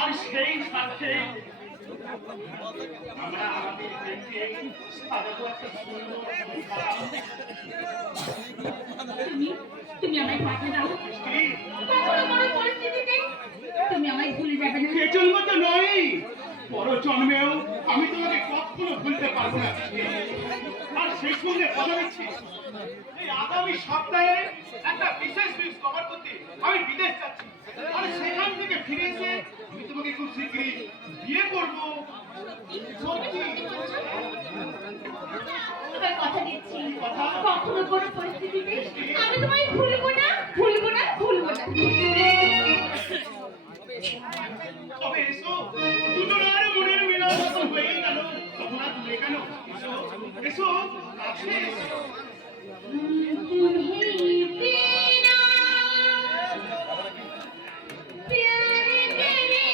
আর সেই সাথে আমরা আমাদের প্রেমকে সাজাবো একটা সুন্দর। তুমি আমায় পাঠিয়ে দাও, কখনো কোনো পরিস্থিতিতে তুমি আমায় ভুলে যাবে না। এই জন্ম তো নয়, পর জন্মেও আমি তোমাকে কখনো ভুলতে পারবো না। আর সেই সঙ্গে কথা দিচ্ছি, এই আগামী সপ্তাহে একটা বিশেষ মিস কভার করতে আমি বিদেশ যাচ্ছি। আর সেখান থেকে ফিরে এসে আমি তোমাকে খুব শীঘ্রই বিয়ে করবো। কথা দিচ্ছি, কখনো কোনো পরিস্থিতিতে আমি তোমায় ভুলবো না, ভুলবো না, ভুলবো না। তবে এসো, দুজনের মনের মিলন হয়ে গেল, তখন আর দূরে কেন? এসো এসো, কাছে এসো। प्यार करे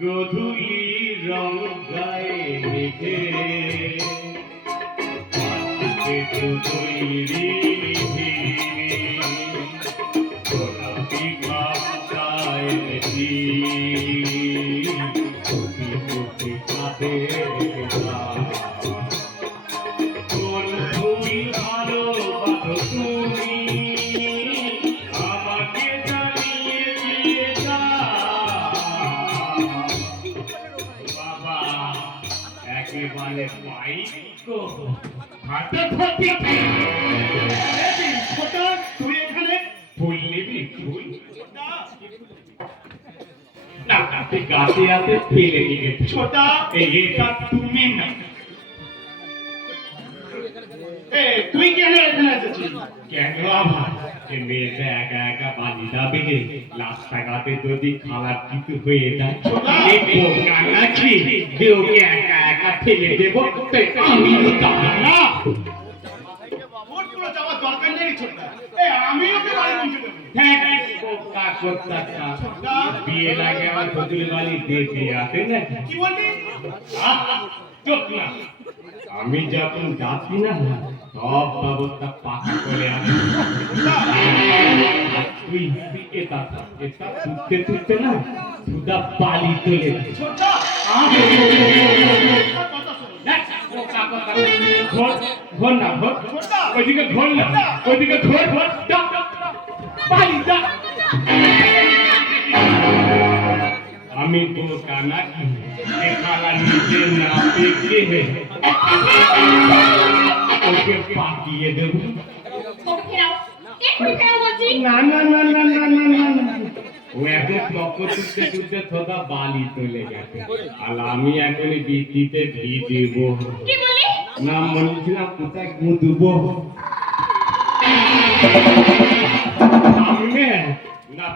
গধূলি রং গায়ে মেঘে তৈরি গোলাপি ভাবটায় বেশি কোন ফুল ভালোবাসো তুমি আমাকে জানিয়ে দিয়ে বাবা একেবারে পাইকো হাতে ক্ষতি তুই এখানে ফুল নিবি ফুল না তুই গাছে হাতে ফেলে দিবে ছোটা এটা তুমি না তুই কেন এখানে এসেছিস কেন আবার মেয়েটা একা একা বাড়ি যাবে রাস্তাঘাটে যদি খারাপ কিছু হয়ে যায় নাকি ওকে একা একা ফেলে দেবো আমি না যাওয়ার দরকার নেই ছোট্টা আমি ওকে বাড়ি পৌঁছে দেবো বিয়ে লাগে আমার শ্বশুর বাড়ি দেখে আসে না কি বললি চোখ না আমি যখন যাচ্ছি না সব ব্যবস্থা পাকা করে আসি তুই এটা তুলতে তুলতে না সুদা বালি তোলে ঘোর না ঘোর ওইদিকে ঘোর না ওইদিকে ঘোর ঘোর বালি দা আমি তো কানা খালা নিজে না পেয়ে ওকে পাঠিয়ে দেব না না না না না না না না ও এখন পক্ষ তুলতে তুলতে সদা বালি চলে গেছে আর আমি এখন বৃষ্টিতে ভিজব না মনে ছিলাম কোথায় গুঁদব সামনে না